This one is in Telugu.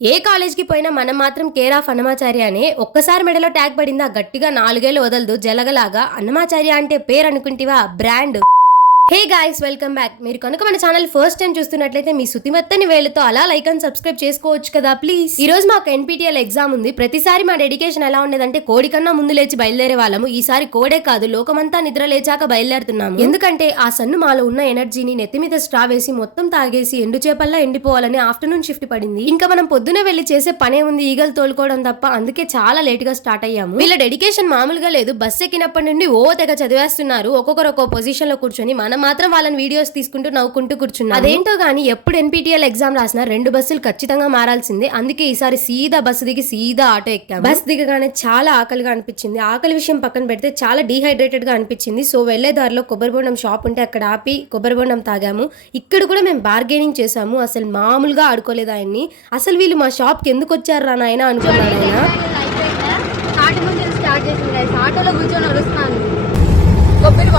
ఏ కాలేజ్కి పోయినా మనం మాత్రం కేర్ ఆఫ్ అన్నమాచార్య అనే ఒక్కసారి మెడలో ట్యాగ్ పడిందా గట్టిగా 4 ఏళ్ళు వదలదు జలగలాగా. అన్నమాచార్య అంటే పేరు అనుకుంటివా brand. Hey guys, welcome back. మీరు కనుక మన ఛానల్ ఫస్ట్ టైం చూస్తున్నట్లయితే మీ సుతిమెత్తని వేలుతో అలా లైక్ అండ్ సబ్స్క్రైబ్ చేసుకోవచ్చు కదా ప్లీజ్. ఈ రోజు మాకు ఎన్పీటీఎల్ ఎగ్జామ్ ఉంది. ప్రతిసారి మా డెడికేషన్ ఎలా ఉండేదంటే కోడి కన్నా ముందు లేచి బయలుదేరే వాళ్ళము. ఈసారి కోడే కాదు, లోకమంతా నిద్ర లేచాక బయలుదేరుతున్నాము. ఎందుకంటే ఆ సన్ను మాలో ఉన్న ఎనర్జీని నెత్తి మీద స్ట్రా వేసి మొత్తం తాగేసి ఎండు చేపల్లా ఎండిపోవాలని ఆఫ్టర్నూన్ షిఫ్ట్ పడింది. ఇంకా మనం పొద్దునే వెళ్లి చేసే పనే ఉంది ఈగలు తోలుకోవడం తప్ప. అందుకే చాలా లేట్ గా స్టార్ట్ అయ్యాము. వీళ్ళ డెడికేషన్ మామూలుగా లేదు. బస్ ఎక్కినప్పటి నుండి ఓ తెగ చదివేస్తున్నారు. ఒక్కొక్కరు ఒక్కో పొజిషన్ లో కూర్చొని మనం మాత్రం వాళ్ళని వీడియోస్ తీసుకుంటూ నవ్వుకుంటూ కూర్చున్నాం. అదేంటో గానీ ఎప్పుడు ఎన్పీటీఎల్ ఎగ్జామ్ రాసినా 2 బస్సులు ఖచ్చితంగా మారాల్సిందే. అందుకే ఈసారి సీదా బస్సు దిగి సీదా ఆటో ఎక్కాం. బస్ దిగగానే చాలా ఆకలిగా అనిపించింది. ఆకలి విషయం పక్కన పెడితే చాలా డీహైడ్రేటెడ్ గా అనిపించింది. సో వెళ్లే దారిలో కొబ్బరి బొండం షాప్ ఉంటే అక్కడ ఆపి కొబ్బరి బొండం తాగాము. ఇక్కడ కూడా మేము బార్గెనింగ్ చేసాము. అసలు మామూలుగా ఆడుకోలేదు ఆయన్ని. అసలు వీళ్ళు మా షాప్ కి ఎందుకు వచ్చారు రా నాయన అనుకున్నాడు ఆయన. కొబ్బరి